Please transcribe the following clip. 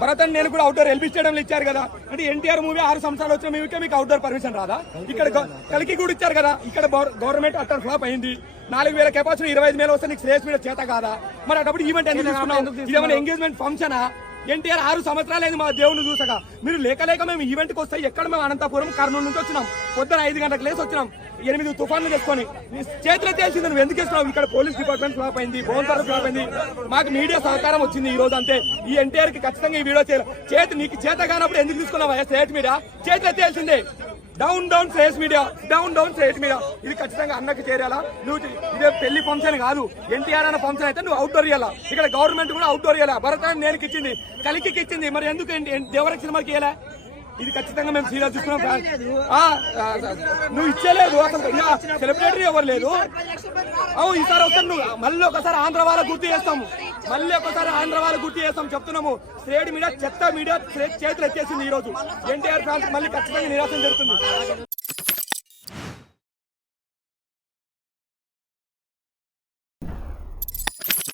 భరత్ నేను కూడా outdoor LB స్టేడియంలో ఇచ్చారు కదా. అంటే ఎన్టీఆర్ మూవీ 6 సంవత్సరాలు వచ్చిన మీకే మీకు అవుట్డోర్ పర్మిషన్ రాదా? ఇక్కడ కలికి కూడా ఇచ్చారు కదా. ఇక్కడ గవర్నమెంట్ అట్టర్ ఫ్లాప్ అయింది. 4000 కెపాసిటీ 25,000 వస్తే నీకు శ్రేష్ మీద చేత కాదా? మరి అప్పుడు ఈవెంట్ ఎందుకు తీసుకున్నావు? ఇదేమైనా ఎంగేజ్మెంట్ ఫంక్షనా? ఎన్టీఆర్ 6 సంవత్సరాలు అయింది మా దేవుని చూసగా. మీరు లేక మేము ఈవెంట్కి వస్తాయి. ఎక్కడ మేము అనంతపురం కర్నూలు నుంచి వచ్చినాం. పొద్దున 5 గంటలకు లేసి వచ్చినాం. 8 తుఫాన్లు తెచ్చుకొని చేతిలో తెలిసింది. నువ్వు ఎందుకు ఇస్తున్నావు? ఇక్కడ పోలీస్ డిపార్ట్మెంట్ ఫ్లాప్ అయింది, భువనపర్ ఫ్లాప్ అయింది. మాకు మీడియా సహకారం వచ్చింది ఈ రోజు. అంతే. ఈ ఎన్టీఆర్ కి ఖచ్చితంగా ఈ వీడియో చేతి నీకు చేత కానప్పుడు ఎందుకు తీసుకున్నావా? స్టేట్ మీడియా చేతిలో తెలిసిందే. Down Shresh media, down Shresh media. ఇది ఖచ్చితంగా అన్నకి చేరాలా? నువ్వు ఇదే పెళ్లి ఫంక్షన్ కాదు. ఎన్టీఆర్ అన్న ఫంక్షన్ అయితే నువ్వు అవుట్డోర్ ఇవ్వాలా. ఇక్కడ గవర్నమెంట్ కూడా అవుట్డోర్ ఇవ్వాలా. భరతాన్ని నేను ఇచ్చింది, కలికి ఇచ్చింది. మరి ఎందుకు దేవరక్ష సినిమాకి ఇవ్వాలా? ఇది ఖచ్చితంగా మేము సీరియస్ తీసుకున్నాం. నువ్వు ఇచ్చేలేదు అసలు. సెలబ్రిటీ ఎవరు లేదు. ఈసారి వస్తాను. నువ్వు మళ్ళీ ఒకసారి ఆంధ్ర వాళ్ళ గుర్తు చేస్తాము. చెప్తున్నాము. స్ట్రేట్ మీడియా చెత్త మీడియా చేతులు ఎత్తేసింది ఈ రోజు. ఎన్టీఆర్ ఫ్యాన్స్ మళ్ళీ ఖచ్చితంగా నిరాశం జరుగుతుంది.